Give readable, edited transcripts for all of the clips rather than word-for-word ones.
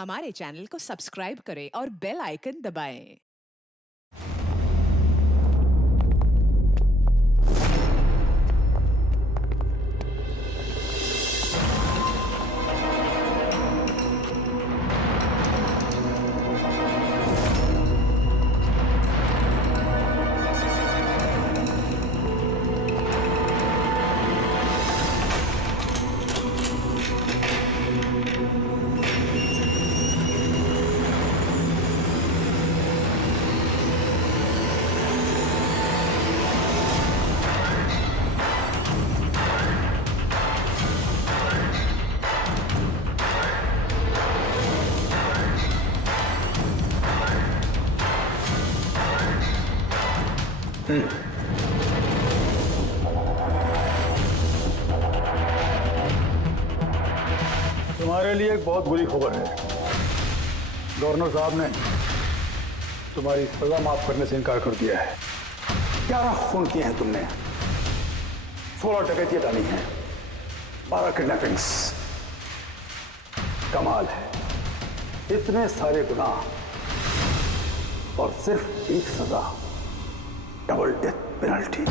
हमारे चैनल को सब्सक्राइब करें और बेल आइकन दबाएं। तुम्हारे लिए एक बहुत बुरी खबर है। गवर्नर साहब ने तुम्हारी सजा माफ करने से इनकार कर दिया है। 11 खून किए हैं तुमने, 16 डकैतियां डाली हैं, 12 किडनैपिंग्स। कमाल है, इतने सारे गुनाह और सिर्फ एक सजा, double death penalty.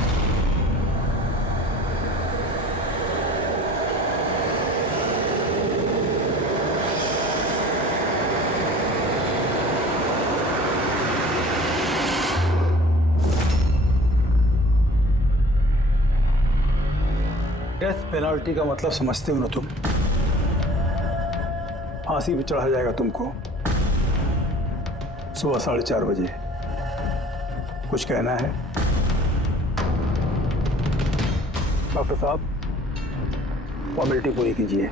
Death penalty का मतलब समझते हो ना तुम? फांसी पे चढ़ाया जाएगा तुमको सुबह 4:30 बजे। कुछ कहना है डॉक्टर साहब? फॉर्मेलिटी पूरी कीजिए।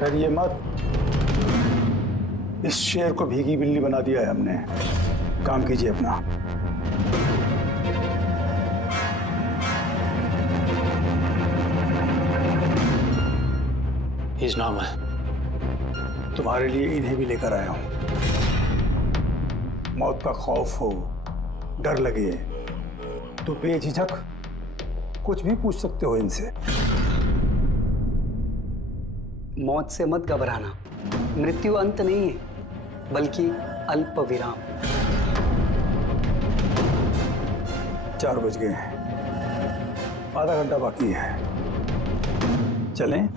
डरिए मत, इस शेर को भीगी बिल्ली बना दिया है हमने। काम कीजिए अपना। He's normal. तुम्हारे लिए इन्हें भी लेकर आया हूं। मौत का खौफ हो, डर लगे तो बेझिझक कुछ भी पूछ सकते हो इनसे। मौत से मत घबराना, मृत्यु अंत नहीं है बल्कि अल्प विराम। 4 बज गए हैं, आधा घंटा बाकी है। चलें?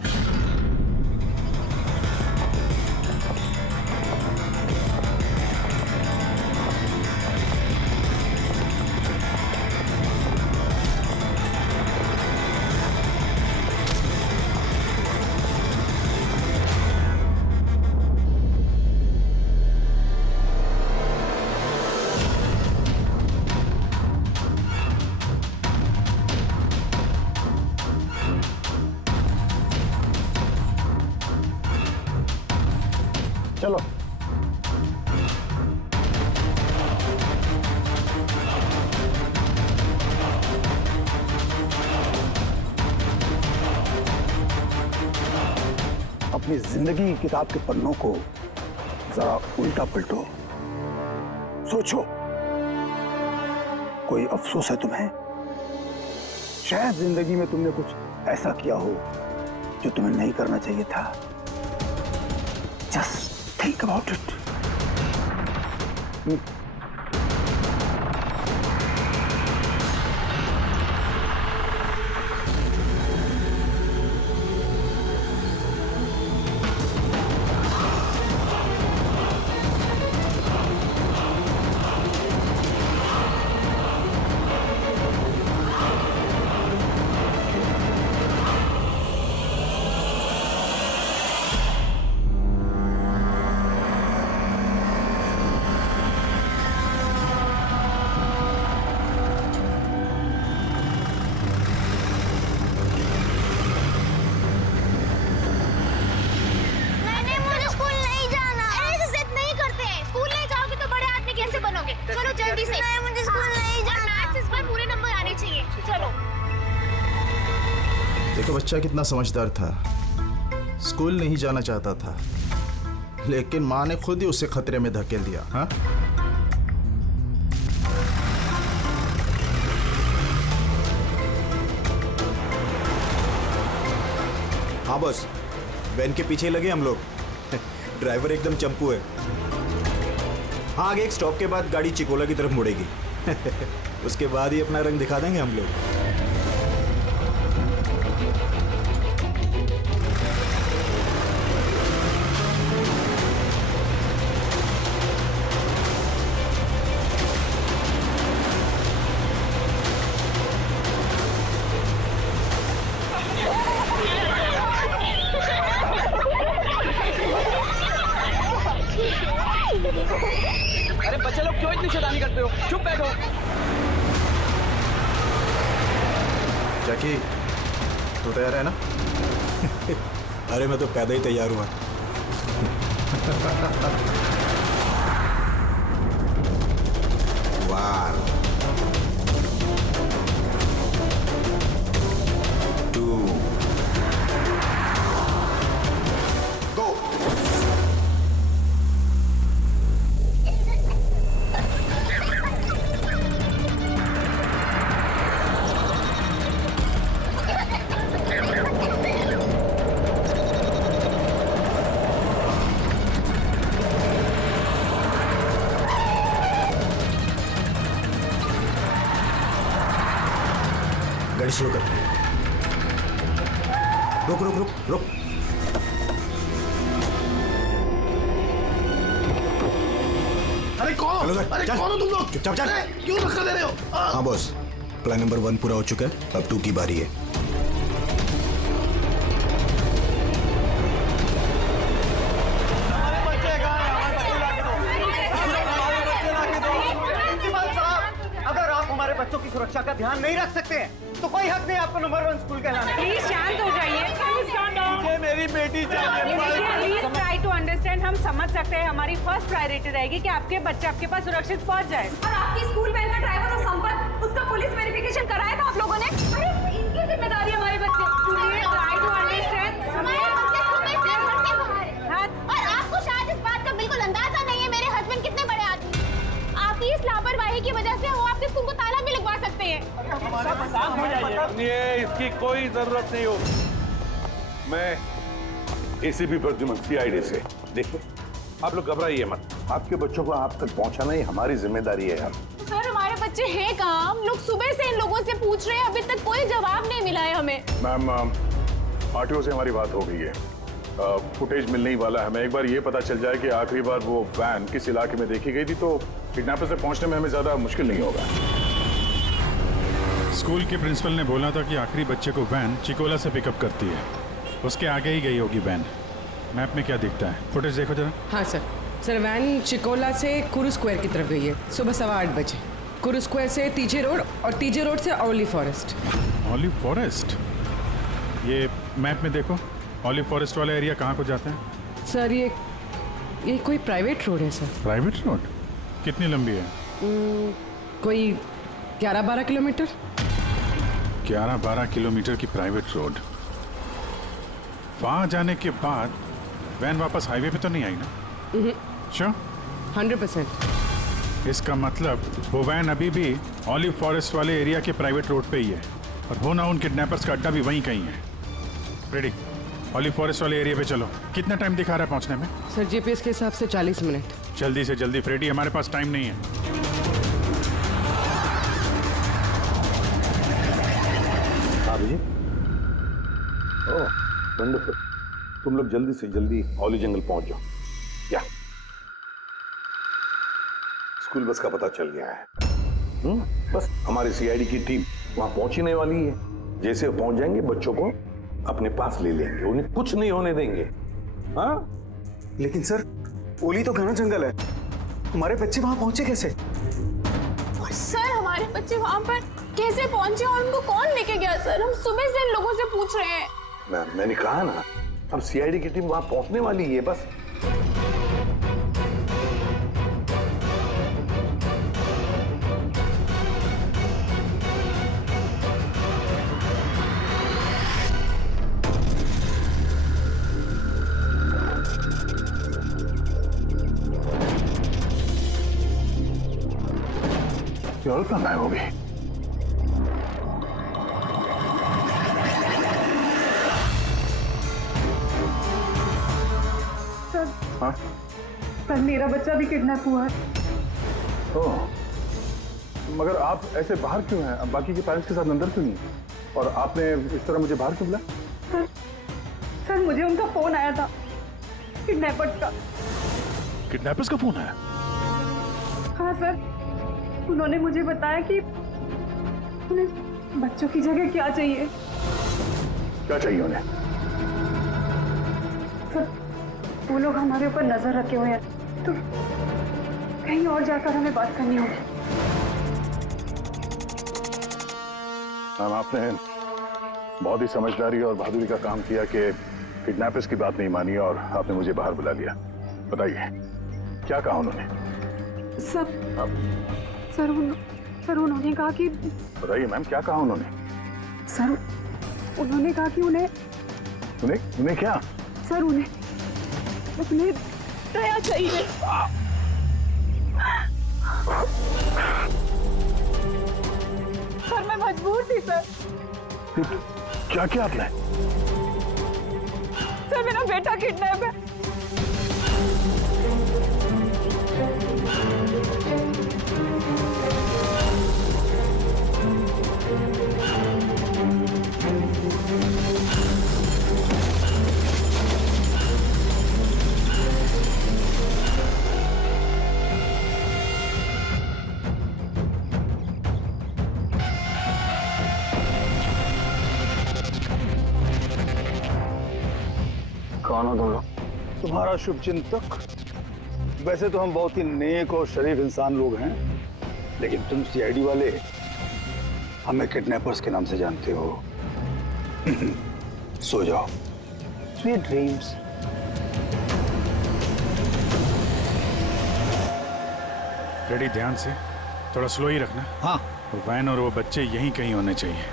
चलो। अपनी जिंदगी की किताब के पन्नों को जरा उल्टा पलटो, सोचो। कोई अफसोस है तुम्हें? शायद जिंदगी में तुमने कुछ ऐसा किया हो जो तुम्हें नहीं करना चाहिए था। Just think about it. देखो बच्चा कितना समझदार था, स्कूल नहीं जाना चाहता था, लेकिन माँ ने खुद ही उसे खतरे में धकेल दिया। हाँ, हाँ बॉस, वैन के पीछे लगे हम लोग। ड्राइवर एकदम चंपू है। हाँ, आगे एक स्टॉप के बाद गाड़ी चिकोला की तरफ मुड़ेगी। उसके बाद ही अपना रंग दिखा देंगे हम लोग। अरे बच्चे लोग क्यों इतनी शैतानी करते हो? चुप बैठो। जैकी, तू तैयार है ना? अरे मैं तो पैदा ही तैयार हुआ। One, two, go. गाड़ी स्लो कर। रुक रुक रुक रुक। अरे कौन? हेलो सर, अरे चल। कौन हो तुम लोग? चुपचाप चल। अरे, क्यों धक्का दे रहे हो? हाँ बॉस, प्लान नंबर 1 पूरा हो चुका है, अब 2 की बारी है। अगर आप हमारे बच्चों की सुरक्षा का ध्यान नहीं रख सकते हैं तो कोई हक नहीं आपको नंबर 1 स्कूल कहलाने। प्लीज शांत हो जाइए। मुझे मेरी बेटी चाहिए। Please try to understand. हम समझ सकते हैं, हमारी फर्स्ट प्रायोरिटी रहेगी कि आपके बच्चे आपके पास सुरक्षित पहुंच जाए। और आपकी स्कूल वैन का ड्राइवर और संपत, उसका पुलिस वेरिफिकेशन कराया था आप लोगों ने? अरे इनकी जिम्मेदारी हमारे बच्चे। Please try to understand. और आपको शायद इस बात का बिल्कुल अंदाजा नहीं है मेरे हस्बैंड कितने बड़े आदमी। आपकी इस लापरवाही की वजह से वो आपके स्कूल को ताला भी लगवा सकते हैं। ये इसकी कोई जरूरत नहीं हो। मैं एसीपी प्रद्युमन सीआईडी से। देखिए, आप लोग घबराइए मत। आपके बच्चों को आप तक पहुंचाना ही हमारी जिम्मेदारी है यार। सर हमारे बच्चे हैं कहाँ? हम लोग सुबह से इन लोगों से पूछ रहे हैं, अभी तक कोई जवाब नहीं मिला है हमें। मैम, आरटीओ से हमारी बात हो गई है। फुटेज मिलने ही वाला है। हमें एक बार ये पता चल जाए कि आखिरी बार वो वैन किस इलाके में देखी गई थी तो किडनैपर से पहुंचने में हमें ज्यादा मुश्किल नहीं होगा। स्कूल के प्रिंसिपल ने बोला था कि आखिरी बच्चे को वैन चिकोला से पिकअप करती है। उसके आगे ही गई होगी वैन। मैप में क्या दिखता है? फुटेज देखो जरा। हाँ सर वैन चिकोला से कुरू स्क्वायर की तरफ गई है सुबह 8:15 बजे। कुरू स्क्वायर से तीजे रोड और तीजे रोड से ओलिव फॉरेस्ट। Olive forest? ये मैप में देखो, ऑलिव फॉरेस्ट वाला एरिया कहाँ को जाता है? सर ये कोई प्राइवेट रोड है सर। Private road? कितनी लंबी है? कोई 11-12 किलोमीटर। 11-12 किलोमीटर की प्राइवेट रोड। वहाँ जाने के बाद वैन वापस हाईवे पे तो नहीं आई ना? श्योर? 100%। इसका मतलब वो वैन अभी भी ऑलिव फॉरेस्ट वाले एरिया के प्राइवेट रोड पे ही है और हो ना उन किडनैपर्स का अड्डा भी वहीं कहीं है। रेडी, ऑलिव फॉरेस्ट वाले एरिया पे चलो। कितना टाइम दिखा रहा है पहुंचने में? सर जीपीएस के हिसाब से 40 मिनट। जल्दी से जल्दी फ्रेडी, हमारे पास टाइम नहीं है। जी, ओह वंडरफुल। तुम लोग जल्दी से जल्दी ऑली जंगल पहुंच जाओ। या स्कूल बस का पता चल गया है। बस हमारी सीआईडी की टीम वहां पहुंचने वाली है। जैसे वो पहुंच जाएंगे बच्चों को अपने पास ले लेंगे, उन्हें कुछ नहीं होने देंगे। हाँ, लेकिन सर ओली तो घना जंगल है, हमारे बच्चे वहां पहुंचे कैसे? और सर हमारे बच्चे वहाँ पर कैसे पहुंचे और उनको कौन लेके गया? सर हम सुबह से इन लोगों से पूछ रहे हैं। मैंने कहा ना, अब सीआईडी की टीम वहां पहुंचने वाली है बस। और कहाँ गायब हो गई? हाँ सर मेरा बच्चा भी किडनैप हुआ है। ओह, मगर आप ऐसे बाहर क्यों हैं? अब बाकी के पेरेंट्स के साथ अंदर क्यों नहीं? और आपने इस तरह मुझे बाहर क्यों बुलाया? सर मुझे उनका फोन आया था, किडनैपर्स का। किडनैपर्स का फोन आया? हाँ सर, उन्होंने मुझे बताया कि उन्हें बच्चों की जगह क्या चाहिए। क्या चाहिए उन्हें? सर वो लोग हमारे ऊपर नजर रखे हुए हैं, तो कहीं और जाकर हमें बात करनी होगी। मैम, आपने बहुत ही समझदारी और बहादुरी का काम किया कि किडनैपर्स की बात नहीं मानी और आपने मुझे बाहर बुला लिया। बताइए क्या कहा उन्होंने? सर उन्होंने कहा कि बताइए मैम, क्या कहा उन्होंने? सर उन्होंने कहा कि उन्हें क्या? सर उन्हें दया चाहिए। सर मैं मजबूर थी सर। क्या किया आपने? सर मेरा बेटा किडनैप है। कौन हो तुम लोग? तुम्हारा शुभचिंतक। वैसे तो हम बहुत ही नेक और शरीफ इंसान लोग हैं, लेकिन तुम सीआईडी वाले हमें किडनैपर्स के नाम से जानते हो। सो जाओ। Sweet dreams. रेडी, ध्यान से, थोड़ा स्लो ही रखना। हाँ। वैन और वो बच्चे यहीं कहीं होने चाहिए।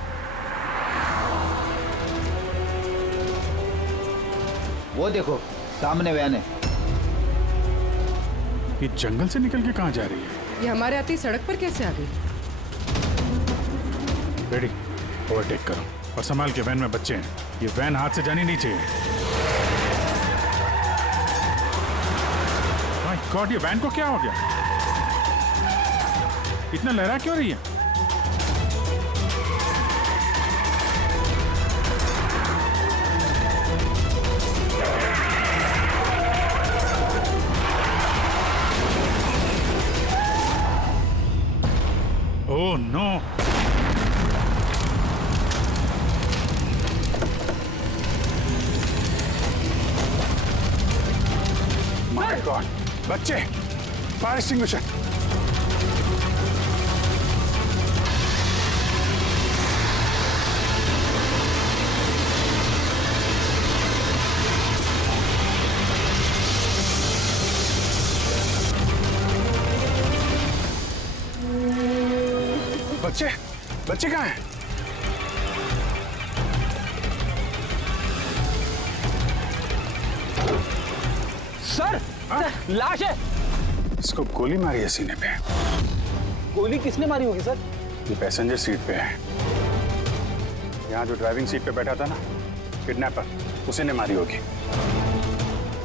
वो देखो सामने वैन है। ये जंगल से निकल के कहाँ जा रही है? ये हमारे आते ही सड़क पर कैसे आ गई? रेडी, ओवरटेक करो और संभाल के, वैन में बच्चे हैं। ये वैन हाथ से जानी नहीं चाहिए। माय गॉड, ये वैन को क्या हो गया? इतना लहरा क्यों रही है? Oh no! माय गॉड, बच्चे! Fire extinguisher! बच्चे कहाँ हैं? सर, लाश है। इसको गोली मारी है सीने पे। गोली किसने मारी होगी सर? ये पैसेंजर सीट पे है। यहाँ जो ड्राइविंग सीट पे बैठा था ना, किडनैपर, उसी ने मारी होगी।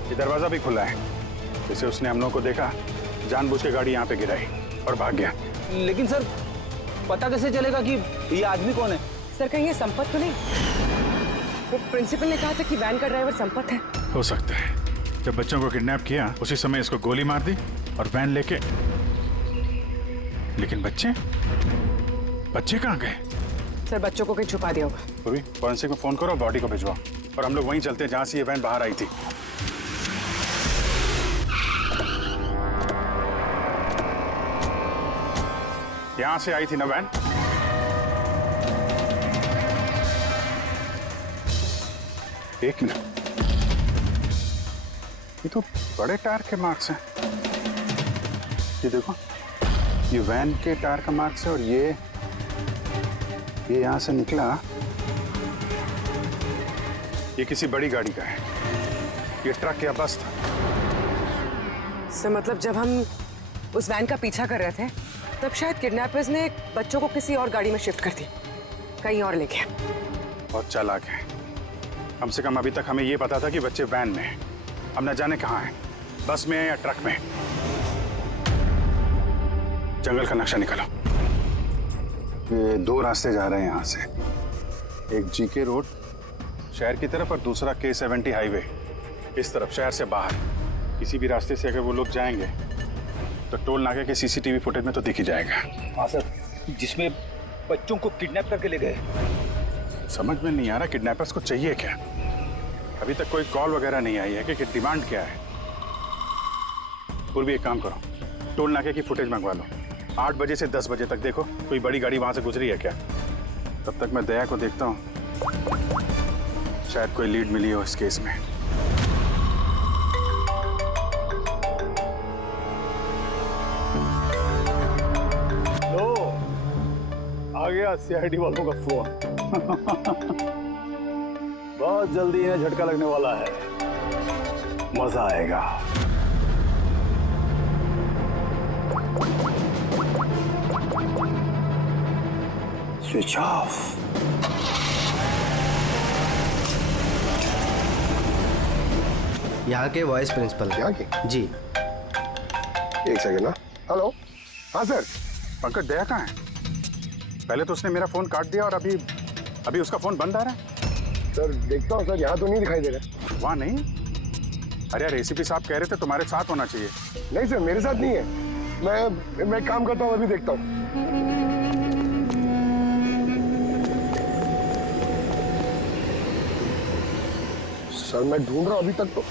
ये दरवाजा भी खुला है। जैसे उसने हम लोगों को देखा, जानबूझ के गाड़ी यहाँ पे गिराई और भाग गया। लेकिन सर पता कैसे चलेगा कि ये आदमी कौन है? सर कहीं ये संपत तो नहीं? वो प्रिंसिपल ने कहा था कि वैन का ड्राइवर संपत है। हो सकता है। जब बच्चों को किडनैप किया उसी समय इसको गोली मार दी और वैन लेके। लेकिन बच्चे कहाँ गए? सर बच्चों को कहीं छुपा दिया होगा। अभी फॉरेंसिक में फोन करो, बॉडी को भिजवाओ और हम लोग वहीं चलते हैं जहां से ये वैन बाहर आई थी। यहां से आई थी ना वैन? एक मिनट, ये तो बड़े टायर के मार्क्स हैं। ये देखो, ये वैन के टायर का मार्क्स है और ये यहां से निकला। ये किसी बड़ी गाड़ी का है। ये ट्रक या बस था। सर मतलब जब हम उस वैन का पीछा कर रहे थे तब शायद किडनैपर्स ने बच्चों को किसी और गाड़ी में शिफ्ट कर दी, कहीं और ले गए। बहुत चालाक है। कम से कम अभी तक हमें ये पता था कि बच्चे वैन में हैं। अब न जाने कहाँ हैं। बस में या ट्रक में? जंगल का नक्शा निकालो। ये 2 रास्ते जा रहे हैं यहाँ से, एक जीके रोड शहर की तरफ और दूसरा K70 हाईवे इस तरफ शहर से बाहर। किसी भी रास्ते से अगर वो लोग जाएंगे तो टोल नाके के CCTV फुटेज में तो दिख ही जाएगा। हाँ सर, जिसमें बच्चों को किडनैप करके ले गए। समझ में नहीं आ रहा किडनैपर्स को चाहिए क्या? अभी तक कोई कॉल वगैरह नहीं आई है कि डिमांड क्या है। पूर्वी एक काम करो, टोल नाके की फुटेज मंगवा लो। 8 बजे से 10 बजे तक देखो कोई बड़ी गाड़ी वहां से गुजरी है क्या। तब तक मैं दया को देखता हूँ, शायद कोई लीड मिली हो इस केस में। लो, आ गया CID वालों का फोन। बहुत जल्दी इन्हें झटका लगने वाला है, मजा आएगा। Switch off. यहाँ के वाइस प्रिंसिपल। यहाँ के? जी। एक सेकंड ना। हेलो। हाँ सर। पंकज, दया कहाँ है? पहले तो उसने मेरा फोन काट दिया और अभी उसका फोन बंद आ रहा है। सर देखता हूँ सर, यहाँ तो नहीं दिखाई दे रहा। वहाँ नहीं? अरे यार, ACP साहब कह रहे थे तुम्हारे साथ होना चाहिए। नहीं सर, मेरे साथ नहीं है। मैं काम करता हूँ, अभी देखता हूँ। सर मैं ढूंढ रहा हूँ अभी तक तो।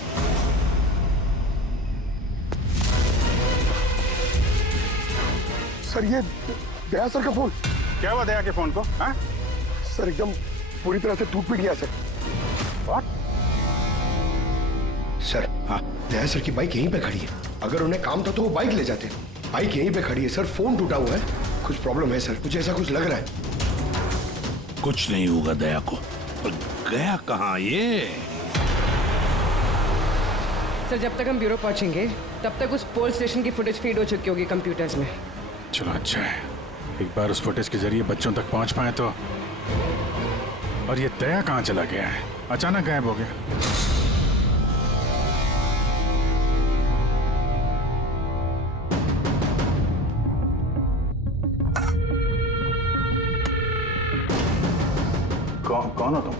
सर ये दया सर का फोन। क्या हुआ दया के फोन को? हाँ? सर एकदम पूरी तरह से टूट पिट गया सर। What? सर हाँ, दया सर की बाइक यहीं पे खड़ी है। अगर उन्हें काम था तो वो बाइक ले जाते। बाइक यहीं पे खड़ी है सर, फोन टूटा हुआ है। कुछ प्रॉब्लम है सर, कुछ ऐसा कुछ लग रहा है। कुछ नहीं होगा दया को। पर गया कहाँ ये? सर जब तक हम ब्यूरो पहुंचेंगे तब तक उस पोल स्टेशन की फुटेज फीड हो चुकी होगी कंप्यूटर्स में। चलो अच्छा है, एक बार उस फुटेज के जरिए बच्चों तक पहुंच पाए तो। और ये दया कहाँ चला गया है? अचानक गायब हो गया। कौन हो तुम?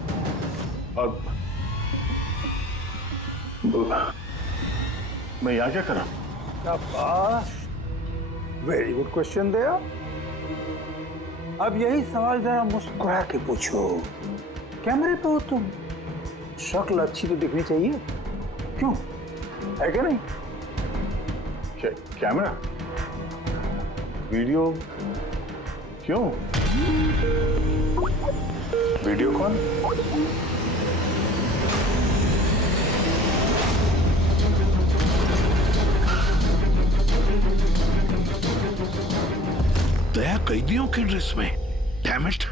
और मैं यहाँ क्या कर रहा हूँ? वेरी गुड क्वेश्चन दया। अब यही सवाल जरा मुस्कुरा के पूछो। कैमरे पे हो तुम, शक्ल अच्छी तो दिखनी चाहिए, क्यों? है क्या नहीं? कैमरा, वीडियो क्यों? वीडियो कौन? दया कैदियों की ड्रेस में। Damn it.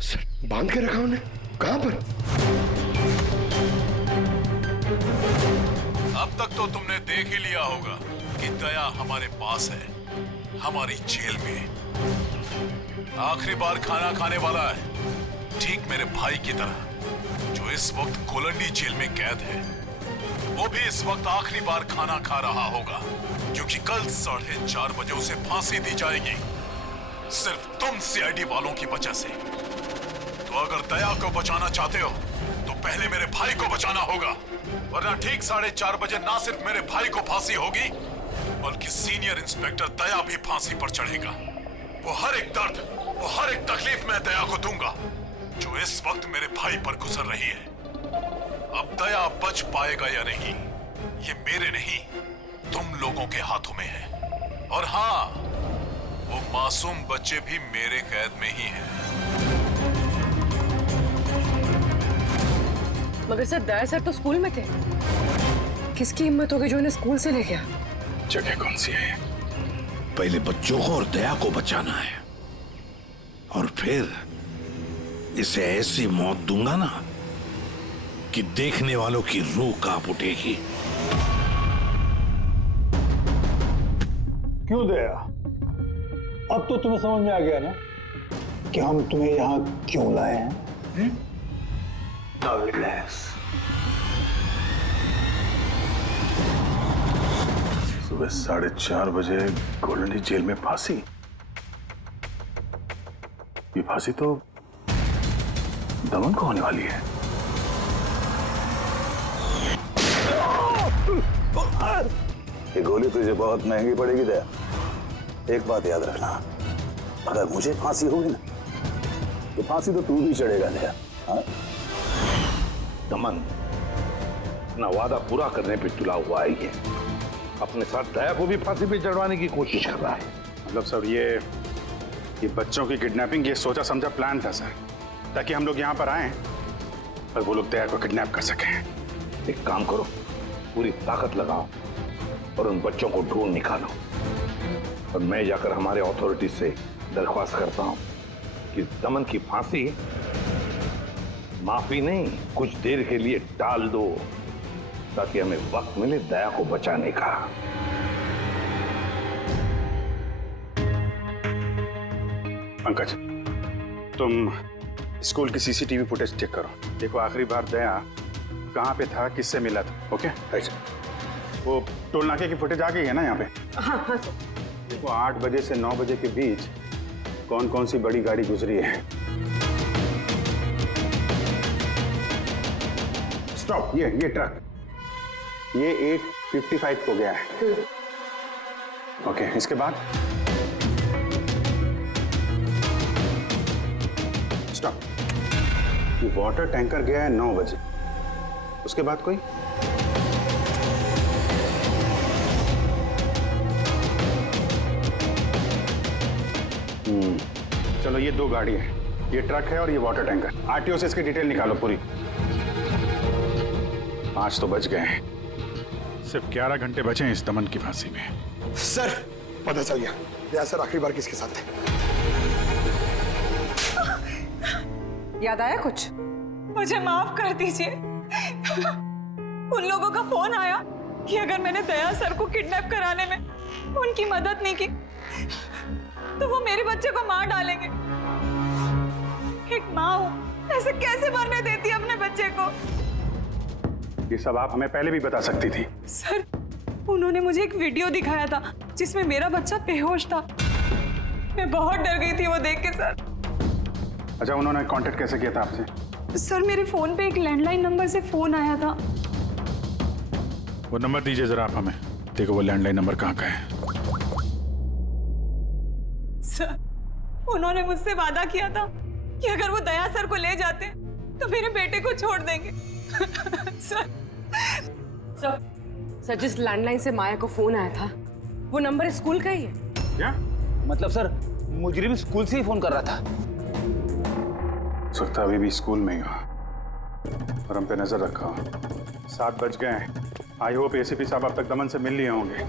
सर बांध के रखा उन्हें, कहां पर? अब तक तो तुमने देख ही लिया होगा कि दया हमारे पास है, हमारी जेल में। आखिरी बार खाना खाने वाला है, ठीक मेरे भाई की तरह, जो इस वक्त कोलंडी जेल में कैद है। वो भी इस वक्त आखिरी बार खाना खा रहा होगा, क्योंकि कल 4:30 बजे उसे फांसी दी जाएगी, सिर्फ तुम CID वालों की वजह से। तो अगर दया को बचाना चाहते हो तो पहले मेरे भाई को बचाना होगा, वरना ठीक 4:30 बजे ना सिर्फ मेरे भाई को फांसी होगी, बल्कि सीनियर इंस्पेक्टर दया भी फांसी पर चढ़ेगा। वो हर एक दर्द, वो हर एक तकलीफ मैं दया को दूंगा, जो इस वक्त मेरे भाई पर गुजर रही है। अब दया बच पाएगा या नहीं, ये मेरे नहीं, तुम लोगों के हाथों में है। और हाँ, वो मासूम बच्चे भी मेरे कैद में ही हैं। मगर सर दया सर तो स्कूल में थे। किसकी हिम्मत होगी जो इन्हें स्कूल से ले गया? जगह कौन सी है? पहले बच्चों को और दया को बचाना है, और फिर इसे ऐसी मौत दूंगा ना कि देखने वालों की रूह कांप उठेगी। क्यों दया? अब तो तुम्हें समझ में आ गया ना कि हम तुम्हें यहाँ क्यों लाए हैं? Now relax. सुबह 4:30 बजे गोल्डन रीच जेल में फांसी। ये फांसी तो दमन को होने वाली है। ये गोली तुझे बहुत महंगी पड़ेगी दया। एक बात याद रखना, अगर मुझे फांसी होगी ना तो फांसी तो तू भी चढ़ेगा दया। हाँ? दमन अपना वादा पूरा करने पे तुला हुआ है ये। अपने साथ दया को भी फांसी पे चढ़वाने की कोशिश कर रहा है। मतलब सर ये बच्चों की किडनैपिंग ये सोचा समझा प्लान था सर, ताकि हम लोग यहाँ पर आए और वो लोग दया को किडनैप कर सकें। एक काम करो, पूरी ताकत लगाओ और उन बच्चों को ढूंढ निकालो। और मैं जाकर हमारे अथॉरिटी से दरख्वास्त करता हूं कि दमन की फांसी माफी नहीं, कुछ देर के लिए टाल दो, ताकि हमें वक्त मिले दया को बचाने का। पंकज, तुम स्कूल की सीसीटीवी फुटेज चेक करो। देखो आखिरी बार दया कहाँ पे था, किससे मिला था। ओके, वो टोल नाके की फुटेज आ गई है ना यहाँ पे? हाँ हाँ सर। देखो 8 बजे से 9 बजे के बीच कौन कौन सी बड़ी गाड़ी गुजरी है। स्टॉप, ये ट्रक, ये 8:55 को गया है। ओके, इसके बाद स्टॉप, ये वाटर टैंकर गया है 9 बजे। उसके बाद कोई? चलो ये 2 गाड़ी है, ये ट्रक है और ये वाटर टैंकर। आरटीओ से इसकी डिटेल निकालो पूरी। 5 तो बच गए हैं, सिर्फ 11 घंटे बचे हैं इस दमन की फांसी में। सर पता चल गया, दया सर आखिरी बार किसके साथ थे। याद आया कुछ? मुझे माफ कर दीजिए। उन लोगों का फोन आया कि अगर मैंने दया सर को किडनैप कराने में उनकी मदद नहीं की तो वो मेरे बच्चे को मार डालेंगे। एक माँ हूं, ऐसे कैसे मरने देती है अपने बच्चे को? ये सब आप हमें पहले भी बता सकती थी। सर, उन्होंने मुझे एक वीडियो दिखाया था जिसमें मेरा बच्चा बेहोश था। मैं बहुत डर गई थी वो देख के सर। अच्छा, उन्होंने कांटेक्ट कैसे किया था आपसे? सर, मेरे फोन पे एक लैंडलाइन नंबर से फोन आया था। वो नंबर दीजिए जरा आप हमें। देखो वो लैंडलाइन नंबर कहाँ का है। सर, उन्होंने मुझसे वादा किया था कि अगर वो दया सर को ले जाते तो मेरे बेटे को छोड़ देंगे। सर जिस लैंडलाइन से माया को फोन आया था वो नंबर स्कूल का ही है। क्या मतलब सर, मुजरिम स्कूल से ही फोन कर रहा था। सकता अभी भी स्कूल में ही हो और हम पे नजर रखा हो। 7 बज गए हैं। आई होप एसीपी साहब अब तक दमन से मिल लिए होंगे।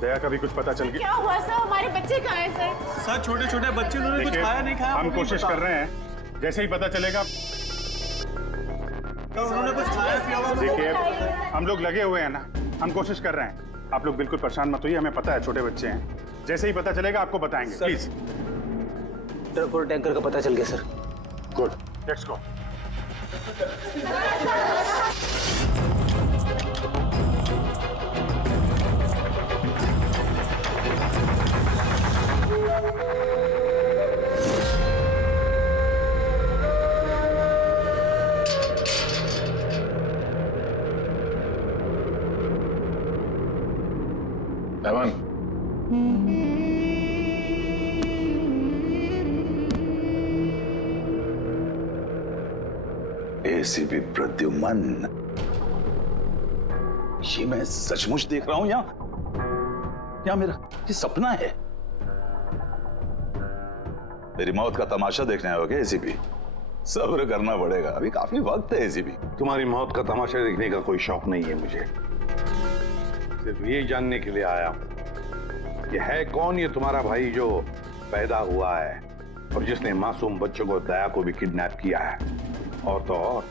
दया का भी कुछ पता चल गया। क्या हुआ सर? हमारे बच्चे कहाँ हैं सर? सर, छोटे छोटे बच्चे, उन्होंने कुछ खाया नहीं खाया। हम कोशिश कर रहे हैं, जैसे ही पता चलेगा। उन्होंने कुछ खाया पिया? देखिए हम लोग लगे हुए हैं ना, हम कोशिश कर रहे हैं। आप लोग बिल्कुल परेशान मत होइए, हमें पता है छोटे बच्चे हैं। जैसे ही पता चलेगा आपको बताएंगे। प्लीज। ट्रक और टैंकर का पता चल गया sir. Good, let's go. Daman, ACP Pradyuman, ये मैं सचमुच देख रहा हूं या मेरा ये सपना है? मेरी मौत का तमाशा देखने आओगे एसीपी? सब्र करना पड़ेगा, अभी काफी वक्त है एसीपी। तुम्हारी मौत का तमाशा देखने का कोई शौक नहीं है मुझे। सिर्फ ये जानने के लिए आया हूं कि है कौन ये तुम्हारा भाई जो पैदा हुआ है और जिसने मासूम बच्चों को, दया को भी किडनैप किया है। और तो और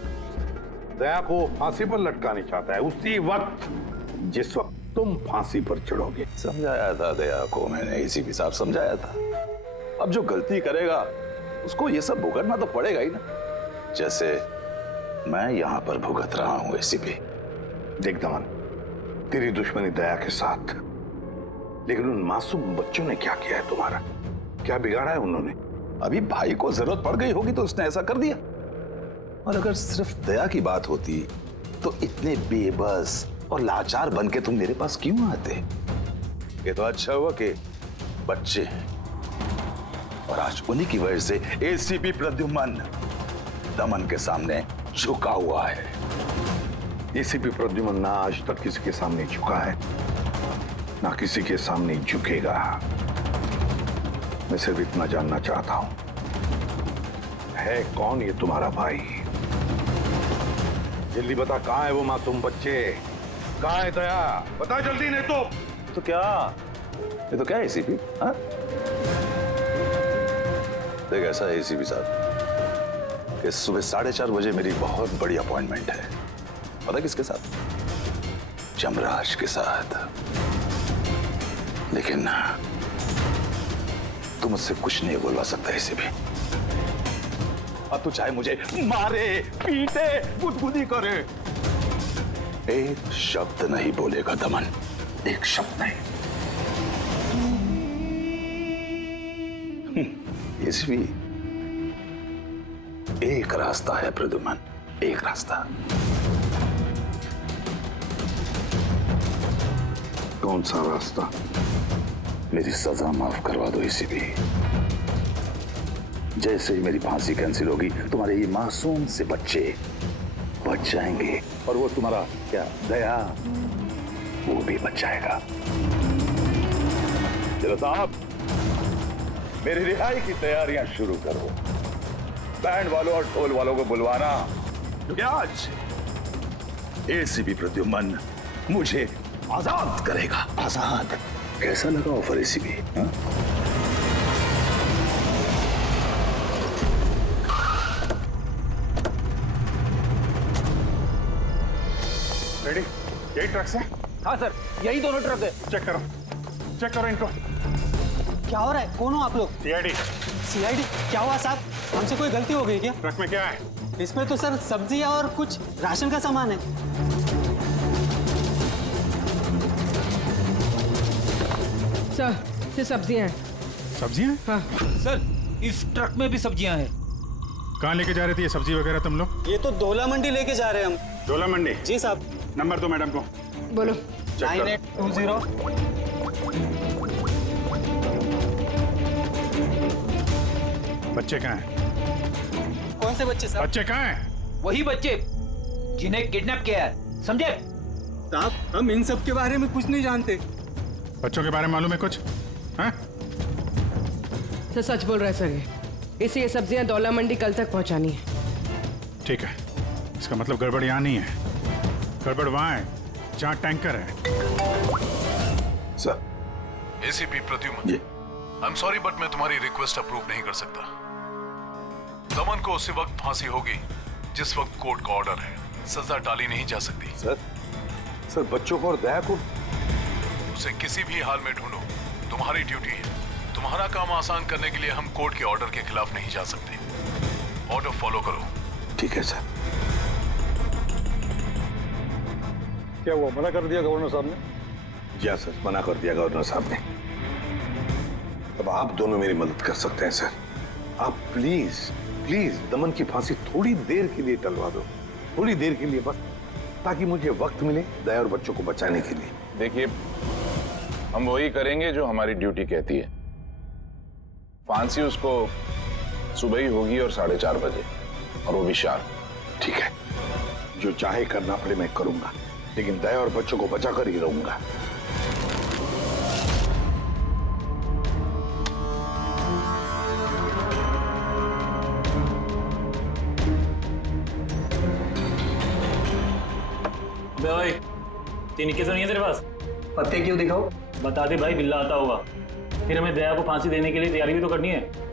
दया को फांसी पर लटकाना चाहता है उसी वक्त जिस वक्त तुम फांसी पर चढ़ोगे। समझाया था दया को मैंने एसीपी साहब, समझाया था। अब जो गलती करेगा उसको ये सब भुगतना तो पड़ेगा ही ना, जैसे मैं यहां पर भुगत रहा हूं एसीपी। देख दमन, तेरी दुश्मनी दया के साथ लेकिन उन मासूम बच्चों ने क्या किया है तुम्हारा? क्या बिगाड़ा है उन्होंने? अभी भाई को जरूरत पड़ गई होगी तो उसने ऐसा कर दिया। और अगर सिर्फ दया की बात होती तो इतने बेबस और लाचार बन के तुम मेरे पास क्यों आते? ये तो अच्छा हुआ कि बच्चे हैं और आज उन्हीं की वजह से एसीपी प्रद्युमन दमन के सामने झुका हुआ है। एसीपी प्रद्युमन ना आज तक किसी के सामने झुका है, ना किसी के सामने झुकेगा। मैं सिर्फ इतना जानना चाहता हूं, है कौन ये तुम्हारा भाई? जल्दी बता, कहां है वो मासूम बच्चे? कहां है दया? बता जल्दी, नहीं तो क्या ये तो क्या है एसीपी? हाँ, देख ऐसा है एसीपी साहब कि सुबह 4:30 बजे मेरी बहुत बड़ी अपॉइंटमेंट है। पता किसके साथ? जमराज के साथ। लेकिन तू मुझसे कुछ नहीं बोलवा सकता एसीपी। अब तू चाहे मुझे मारे, पीटे, गुदगुदी करे, एक शब्द नहीं बोलेगा दमन, एक शब्द नहीं। एसीपी, एक रास्ता है प्रद्युमन, एक रास्ता। कौन सा रास्ता? मेरी सजा माफ करवा दो एसीपी। जैसे ही मेरी फांसी कैंसिल होगी तुम्हारे ये मासूम से बच्चे बच जाएंगे और वो तुम्हारा क्या दया, वो भी बच जाएगा। चलो साहब, मेरी रिहाई की तैयारियां शुरू करो। बैंड वालों और ढोल वालों को बुलवाना, क्योंकि आज एसीपी प्रद्युमन मुझे आजाद करेगा। आजाद। कैसा लगा ऑफर एसीपी? रेडी? यही ट्रक है? हाँ सर, यही दोनों ट्रक है। चेक करो इनको। क्या हो रहा है? कौन हो आप लोग? सीआईडी। सीआईडी? क्या हुआ साहब? हमसे कोई गलती हो गई क्या? ट्रक में क्या है? इसमें तो सर सब्जियां और कुछ राशन का सामान है। सर, ये सब्जियां हैं। सब्जियां? हाँ सर, इस ट्रक में भी सब्जियां हैं। कहाँ लेके जा रहे थे ये सब्जी वगैरह तुम लोग? ये तो डोला मंडी लेके जा रहे हैं हम। डोला मंडी? जी साहब। नंबर दो मैडम को। बोलो। 9820। बच्चे कहाँ हैं? कौन से बच्चे साहब? बच्चे कहाँ हैं? वही बच्चे जिन्हें किडनैप किया है, समझे? साहब, हम इन सब के बारे में कुछ नहीं जानते। बच्चों के बारे में मालूम है कुछ? हाँ? सर सच बोल रहा है सर, इसे ये सब्जियां डोला मंडी कल तक पहुंचानी है। ठीक है, इसका मतलब गड़बड़ यहाँ नहीं है, गड़बड़ वहाँ है जहाँ टैंकर है। Sir. ACP Pradyuman, I am sorry but मैं तुम्हारी रिक्वेस्ट अप्रूव नहीं कर सकता। दमन को उसी वक्त फांसी होगी जिस वक्त कोर्ट का ऑर्डर है, सजा टाली नहीं जा सकती। सर बच्चों को और दया को उसे किसी भी हाल में ढूंढो, तुम्हारी ड्यूटी है। तुम्हारा काम आसान करने के लिए हम कोर्ट के ऑर्डर के खिलाफ नहीं जा सकते। ऑर्डर फॉलो करो। ठीक है सर। क्या हुआ, मना कर दिया गवर्नर साहब ने? जी सर, मना कर दिया गवर्नर साहब ने। अब आप दोनों मेरी मदद कर सकते हैं सर। आप प्लीज दमन की फांसी थोड़ी देर के लिए टलवा दो, थोड़ी देर के लिए बस, ताकि मुझे वक्त मिले दया और बच्चों को बचाने के लिए। देखिए, हम वही करेंगे जो हमारी ड्यूटी कहती है। फांसी उसको सुबह ही होगी और 4:30 बजे, और वो भी शार्प। ठीक है, जो चाहे करना पड़े मैं करूंगा, लेकिन दया और बच्चों को बचा कर ही रहूंगा। भाई, तीन इक्के तो नहीं है तेरे पास? पत्ते क्यों दिखाओ? बता दे भाई, बिल्ला आता होगा। फिर हमें दया को फांसी देने के लिए तैयारी भी तो करनी है।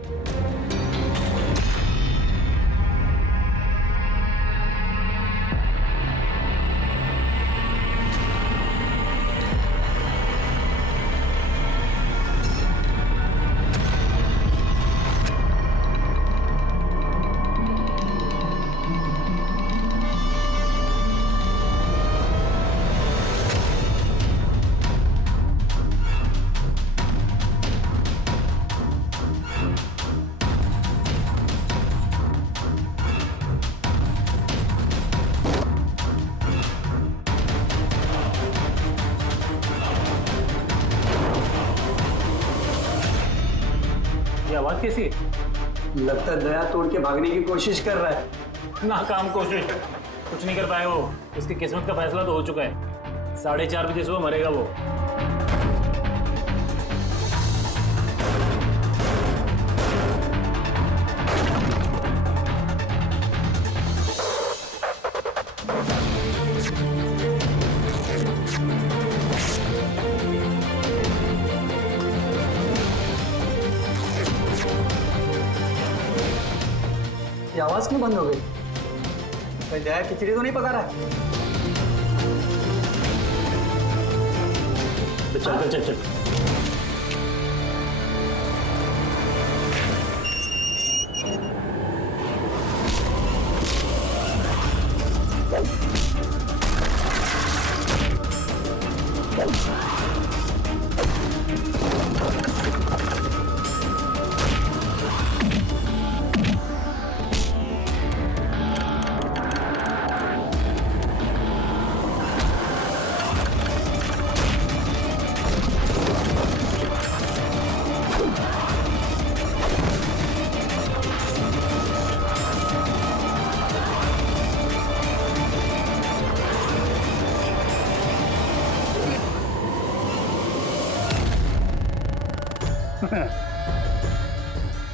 आवाज कैसी है? लगता है दया तोड़ के भागने की कोशिश कर रहा है। नाकाम कोशिश, कुछ नहीं कर पाए वो। उसकी किस्मत का फैसला तो हो चुका है। 4:30 बजे सुबह मरेगा वो। ये आवाज क्यों बंद हो गई? कोई दया खिचड़ी तो नहीं पका रहा है? चल चल चल।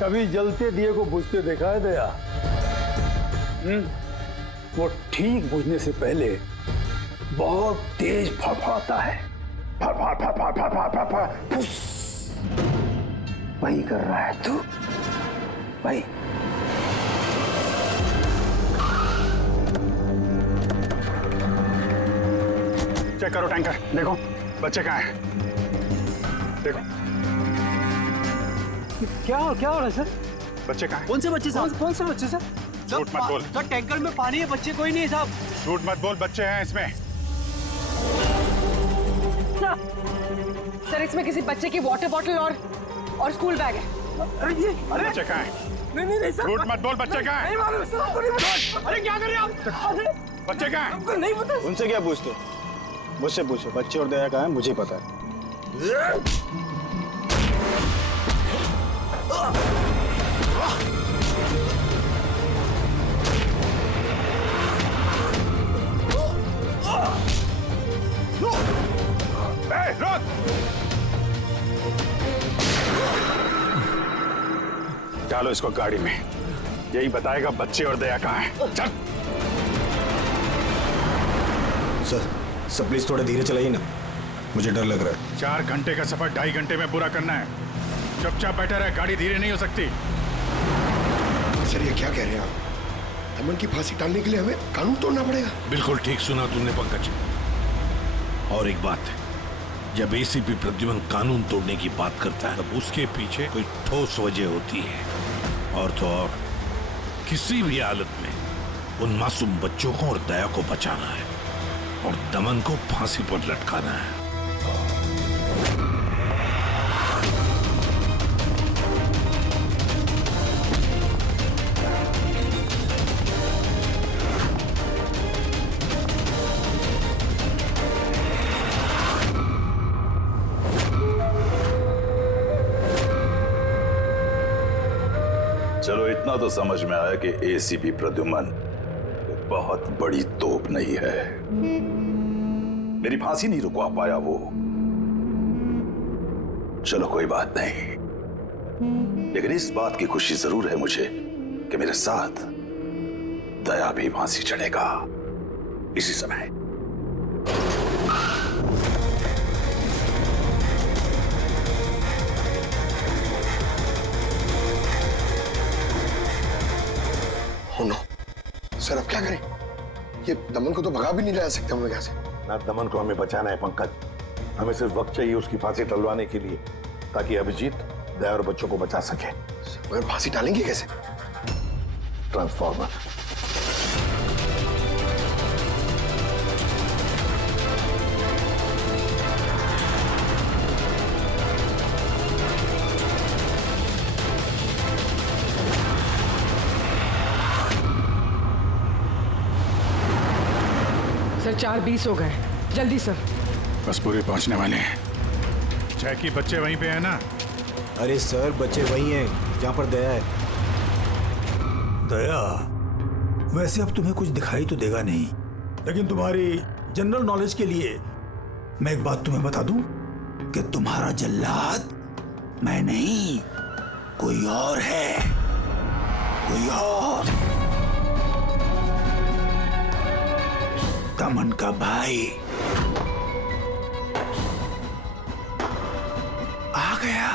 कभी जलते दिए को बुझते देखा है दया? वो ठीक बुझने से पहले बहुत तेज फड़फड़ाता है। फड़फड़ फड़फड़ फड़फड़ फड़फड़ फुस। वही कर रहा है तू, वही। चेक करो टैंकर, देखो बच्चे कहाँ हैं? देखो क्या हो रहा है सर? बच्चे कहाँ हैं? कौन से बच्चे साहब? कौन से बच्चे सर? झूठ मत बोल। सर टैंकर में पानी है, बच्चे कोई नहीं है साहब। झूठ मत बोल, बच्चे हैं इसमें। सर इसमें किसी बच्चे की वाटर बॉटल और स्कूल बैग है। अरे बच्चे कहाँ हैं? नहीं सर। झूठ मत बोल, बच्चे कहाँ हैं? नहीं मालूम सर, आपको नहीं पता। अरे क्या कर रहे हैं आप? बच्चे कहाँ हैं? आपको नहीं पता? उनसे क्या पूछते हो? मुझसे पूछो, बच्चे और दया कहाँ है मुझे पता है। डालो इसको गाड़ी में, यही बताएगा बच्चे और दया कहाँ हैं। चल। सर प्लीज थोड़ा धीरे चलाइए ना, मुझे डर लग रहा है। 4 घंटे का सफर 2.5 घंटे में पूरा करना है। चुपचाप बैठा रहे, गाड़ी धीरे नहीं हो सकती। सर ये क्या कह रहे हैं आप? दमन की फांसी टालने के लिए हमें कानून तोड़ना पड़ेगा? बिल्कुल ठीक सुना तुमने पंकज। और एक बात है, जब एसीपी प्रद्युमन कानून तोड़ने की बात करता है तब उसके पीछे कोई ठोस वजह होती है। और तो और किसी भी हालत में उन मासूम बच्चों को और दया को बचाना है और दमन को फांसी पर लटकाना है। चलो इतना तो समझ में आया कि एसीपी प्रद्युमन बहुत बड़ी तोप नहीं है। मेरी फांसी नहीं रुकवा पाया वो। चलो कोई बात नहीं, लेकिन इस बात की खुशी जरूर है मुझे कि मेरे साथ दया भी फांसी चढ़ेगा इसी समय। नो सर, अब क्या करें? ये दमन को तो भगा भी नहीं ला सकते हम लोग यहाँ से। ना दमन को हमें बचाना है पंकज, हमें सिर्फ वक्त चाहिए उसकी फांसी टलवाने के लिए, ताकि अभिजीत दया और बच्चों को बचा सके। मगर फांसी टालेंगे कैसे? ट्रांसफॉर्मर। सर 4:20 हो गए, जल्दी सर। बस पूरे पहुंचने वाले हैं। जैकी बच्चे वहीं पे है ना? अरे सर बच्चे वहीं हैं, जहाँ पर दया है। दया, वैसे अब तुम्हें कुछ दिखाई तो देगा नहीं, लेकिन तुम्हारी जनरल नॉलेज के लिए मैं एक बात तुम्हें बता दूं कि तुम्हारा जल्लाद मैं नहीं, कोई और है, कोई और। दमन का भाई आ गया।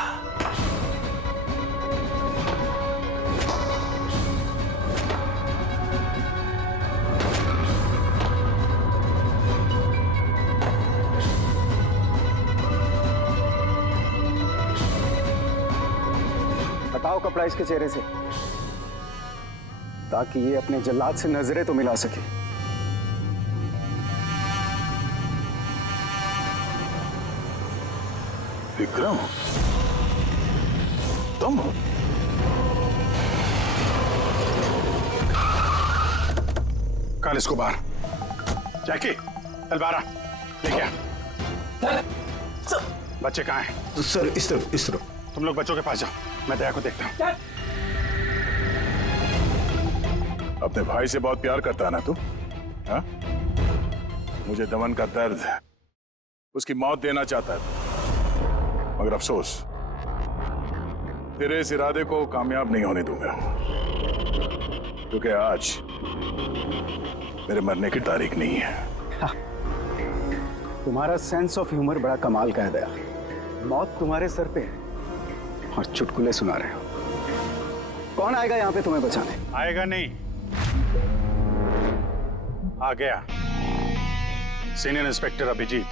हटाओ कपड़ा इसके चेहरे से, ताकि ये अपने जल्लाद से नजरें तो मिला सके। विक्रम, तुम काल इसको बाहर। जैकी, तलवारा लेके आ। बच्चे कहाँ हैं? सर इस तरफ, इस तरफ। तुम लोग बच्चों के पास जाओ, मैं दया को देखता हूँ। अपने भाई से बहुत प्यार करता है ना तू? हाँ? मुझे दमन का दर्द, उसकी मौत देना चाहता है, मगर अफसोस तेरे इस इरादे को कामयाब नहीं होने दूंगा, क्योंकि आज मेरे मरने की तारीख नहीं है। तुम्हारा सेंस ऑफ ह्यूमर बड़ा कमाल का है दया। मौत तुम्हारे सर पे है और चुटकुले सुना रहे हो। कौन आएगा यहाँ पे तुम्हें बचाने? आएगा नहीं, आ गया। सीनियर इंस्पेक्टर अभिजीत,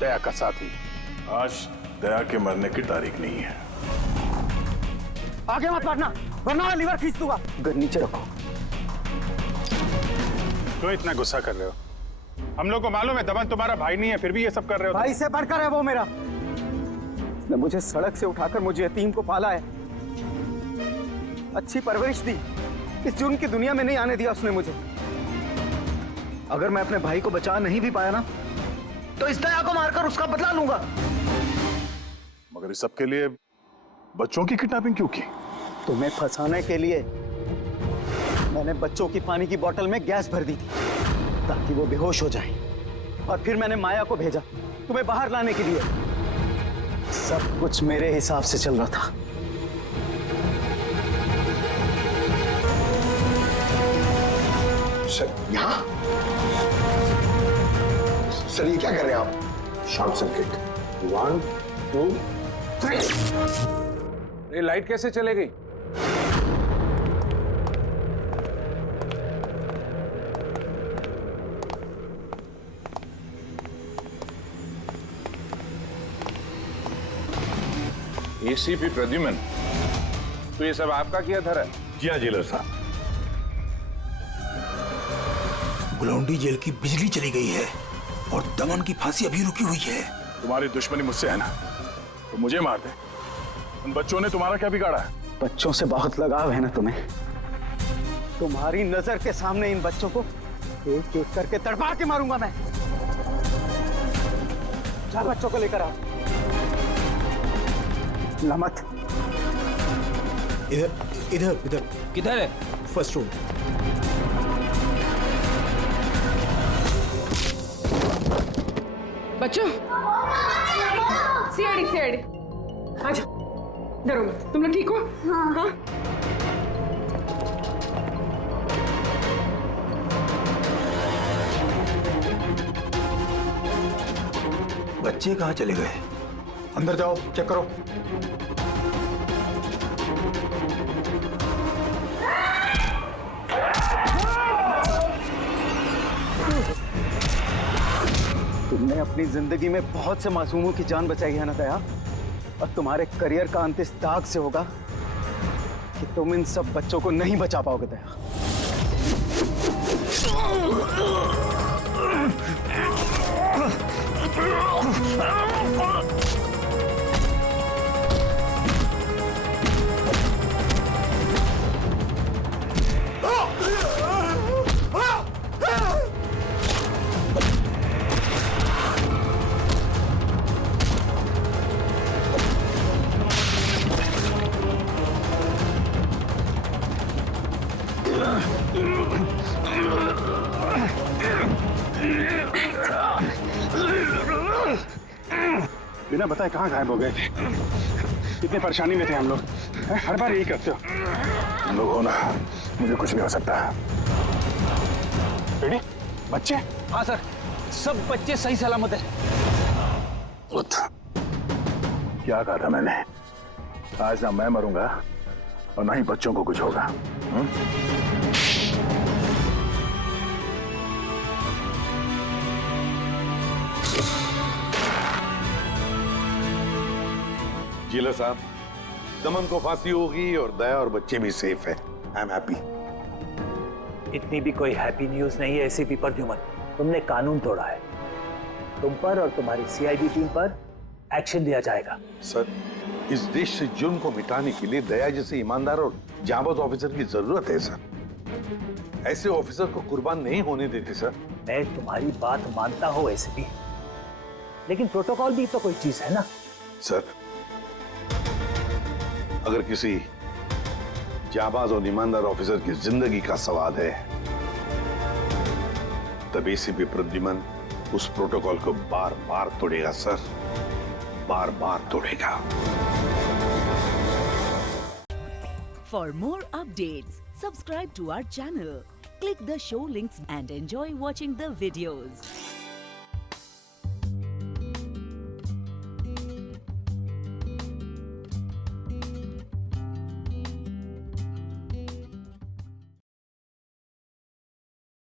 दया का साथी। आज दया के मरने की तारीख नहीं है। आगे मत बढ़ना, वरना लीवर खींच दूंगा। गन नीचे रखो। क्यों इतना गुस्सा कर रहे हो? हम लोग को मालूम है दमन तुम्हारा भाई नहीं है, फिर भी ये सब कर रहे हो। भाई से बढ़कर है वो मेरा। उसने मुझे सड़क से उठाकर मुझे यतीम को पाला है, अच्छी परवरिश दी। इस जुर्म की दुनिया में नहीं आने दिया उसने मुझे। अगर मैं अपने भाई को बचा नहीं भी पाया ना, तो इस दया को मारकर उसका बदला लूंगा। मगर इस सब के लिए बच्चों की किडनैपिंग क्यों की? तुम्हें फंसाने के लिए मैंने बच्चों की पानी की बोतल में गैस भर दी थी, ताकि वो बेहोश हो जाए। और फिर मैंने माया को भेजा तुम्हें बाहर लाने के लिए। सब कुछ मेरे हिसाब से चल रहा था। सर, यहाँ? सर, ये क्या कर रहे हैं आप? Short circuit. 1 2 3। ये लाइट कैसे चले गई? एसीपी प्रद्युमन, तो ये सब आपका किया धरा है? जी हाँ जेलर साहब। गुलौंडी जेल की बिजली चली गई है और दमन की फांसी अभी रुकी हुई है। तुम्हारी दुश्मनी मुझसे है ना, तो मुझे मार दे। उन बच्चों ने तुम्हारा क्या बिगाड़ा है? बच्चों से बहुत लगाव है ना तुम्हें। तुम्हारी नजर के सामने इन बच्चों को एक एक करके तड़पा के मारूंगा मैं। जा बच्चों को लेकर आओ। लमत, इधर इधर इधर। किधर है? First room. बच्चों, सीआईडी सीआईडी, आजा। डरो मत, तुम लोग ठीक हो? हाँ। बच्चे कहाँ चले गए? अंदर जाओ, चेक करो। तुमने अपनी जिंदगी में बहुत से मासूमों की जान बचाई है ना दया, और तुम्हारे करियर का अंत इस दाग से होगा कि तुम इन सब बच्चों को नहीं बचा पाओगे दया। बिना बताए कहाँ गायब हो गए थे? कितनी परेशानी में थे हम लोग। हर बार यही करते हो तुम लोग हो ना। मुझे कुछ नहीं हो सकता। रेडी? बच्चे? हाँ सर, सब बच्चे सही सलामत है। क्या कहा था मैंने? आज ना मैं मरूंगा और ना ही बच्चों को कुछ होगा। जिला साहब, दमन को फांसी होगी और दया और बच्चे भी सेफ है। I am happy. इतनी भी कोई हैप्पी न्यूज नहीं है एसीपी प्रद्युमन। तुमने कानून तोड़ा है। तुम पर और तुम्हारी सीआईडी टीम पर एक्शन लिया जाएगा। सर, इस देश से जुर्म को मिटाने के लिए दया जैसे ईमानदार और जाबाज ऑफिसर की जरूरत है सर। ऐसे ऑफिसर को कुर्बान नहीं होने देते सर। मैं तुम्हारी बात मानता हूं एसीपी, लेकिन प्रोटोकॉल भी तो कोई चीज है ना। सर, अगर किसी जाबाज और ईमानदार ऑफिसर की जिंदगी का सवाल है, तब एसीपी प्रद्युमन उस प्रोटोकॉल को बार बार तोड़ेगा सर, बार बार तोड़ेगा। For more updates, subscribe to our channel, click the show links and enjoy watching the videos.